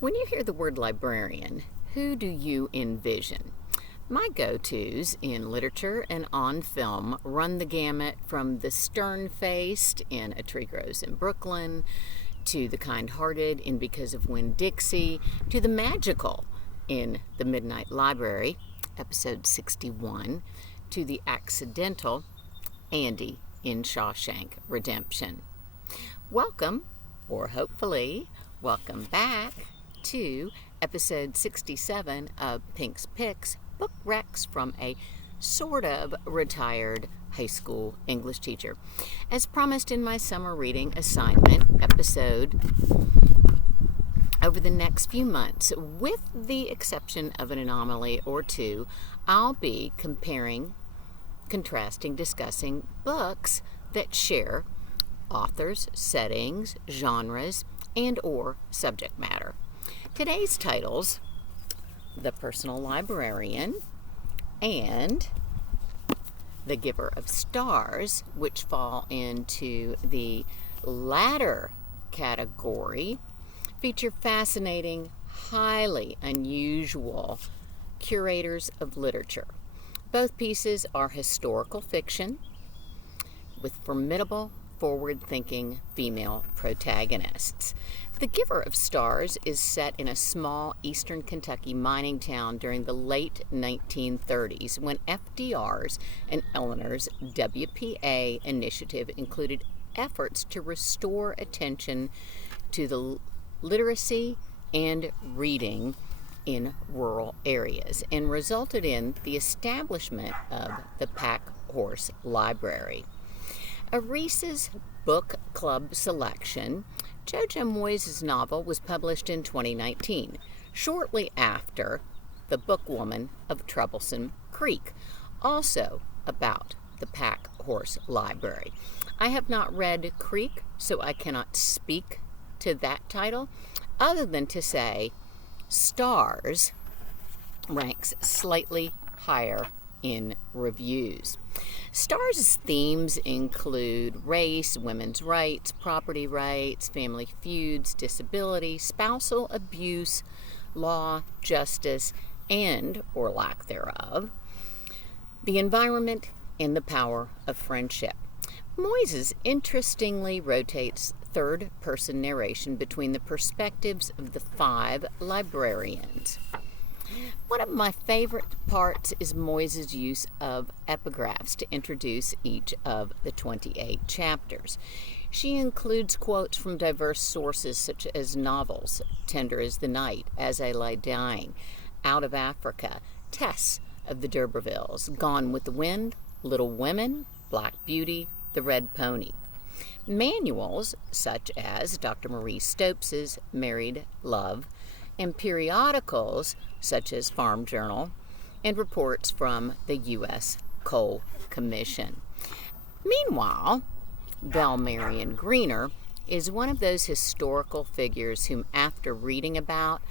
When you hear the word librarian, who do you envision? My go-tos in literature and on film run the gamut from the stern-faced in A Tree Grows in Brooklyn, to the kind-hearted in Because of Winn-Dixie, to the magical in The Midnight Library, episode 61, to the accidental Andy in Shawshank Redemption. Welcome, or hopefully, welcome back to episode 67 of Pink's Picks, book recs from a sort of retired high school English teacher. As promised in my summer reading assignment episode, over the next few months, with the exception of an anomaly or two, I'll be comparing, contrasting, discussing books that share authors, settings, genres, and or subject matter. Today's titles, The Personal Librarian and The Giver of Stars, which fall into the latter category, feature fascinating, highly unusual curators of literature. Both pieces are historical fiction with formidable, forward-thinking female protagonists. The Giver of Stars is set in a small eastern Kentucky mining town during the late 1930s when FDR's and Eleanor's WPA initiative included efforts to restore attention to the literacy and reading in rural areas and resulted in the establishment of the Packhorse Library. A Reese's Book Club selection, Jojo Moyes's novel was published in 2019, shortly after The Bookwoman of Troublesome Creek, also about the Packhorse Library. I have not read Creek, so I cannot speak to that title, other than to say Stars ranks slightly higher in reviews. Stars' themes include race, women's rights, property rights, family feuds, disability, spousal abuse, law, justice, and, or lack thereof, the environment, and the power of friendship. Moyes interestingly rotates third-person narration between the perspectives of the 5 librarians. One of my favorite parts is Moyes's use of epigraphs to introduce each of the 28 chapters. She includes quotes from diverse sources such as novels, Tender as the Night, As I Lie Dying, Out of Africa, Tess of the D'Urbervilles, Gone with the Wind, Little Women, Black Beauty, The Red Pony. Manuals such as Dr. Marie Stopes's Married Love, and periodicals such as Farm Journal, and reports from the U.S. Coal Commission. Meanwhile, Belle Marion Greener is one of those historical figures whom, after reading about,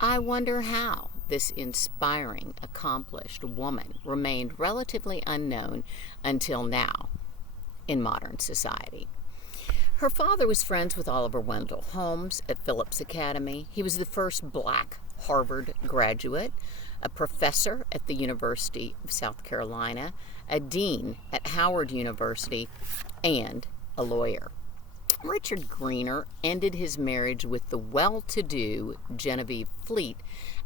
I wonder how this inspiring, accomplished woman remained relatively unknown until now in modern society. Her father was friends with Oliver Wendell Holmes at Phillips Academy. He was the first black Harvard graduate, a professor at the University of South Carolina, a dean at Howard University, and a lawyer. Richard Greener ended his marriage with the well-to-do Genevieve Fleet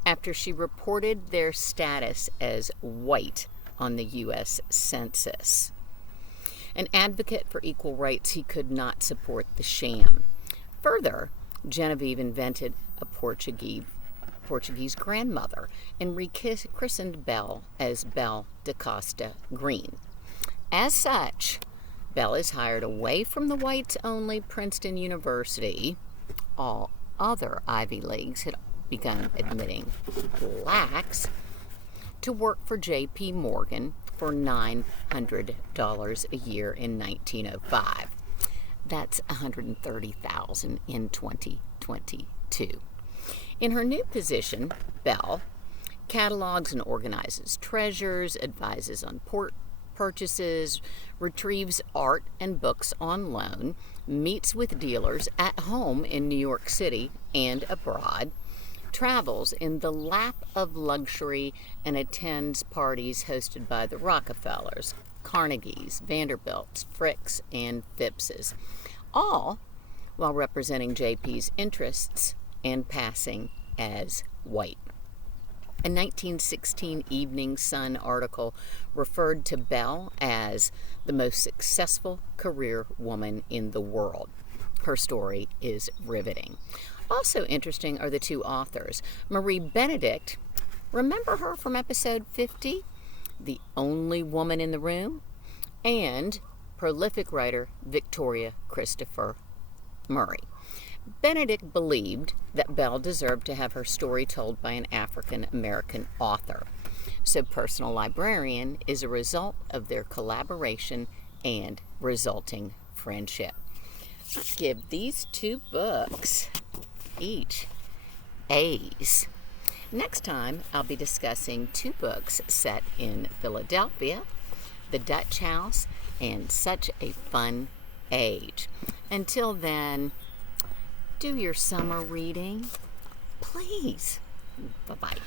after she reported their status as white on the U.S. Census. An advocate for equal rights, he could not support the sham. Further, Genevieve invented a Portuguese grandmother and rechristened Belle as Belle da Costa Green. As such, Belle is hired away from the whites-only Princeton University. All other Ivy Leagues had begun admitting blacks to work for J.P. Morgan for $900 a year in 1905. That's $130,000 in 2022. In her new position, Belle catalogs and organizes treasures, advises on purchases, retrieves art and books on loan, meets with dealers at home in New York City and abroad, travels in the lap of luxury and attends parties hosted by the Rockefellers, Carnegies, Vanderbilts, Fricks, and Phippses, all while representing JP's interests and passing as white. A 1916 Evening Sun article referred to Belle as the most successful career woman in the world. Her story is riveting. Also interesting are the two authors. Marie Benedict, remember her from episode 50, The Only Woman in the Room, and prolific writer Victoria Christopher Murray. Benedict believed that Belle deserved to have her story told by an African-American author. So Personal Librarian is a result of their collaboration and resulting friendship. Give these two books each A's. Next time, I'll be discussing two books set in Philadelphia, The Dutch House, and Such a Fun Age. Until then, do your summer reading, please. Bye-bye.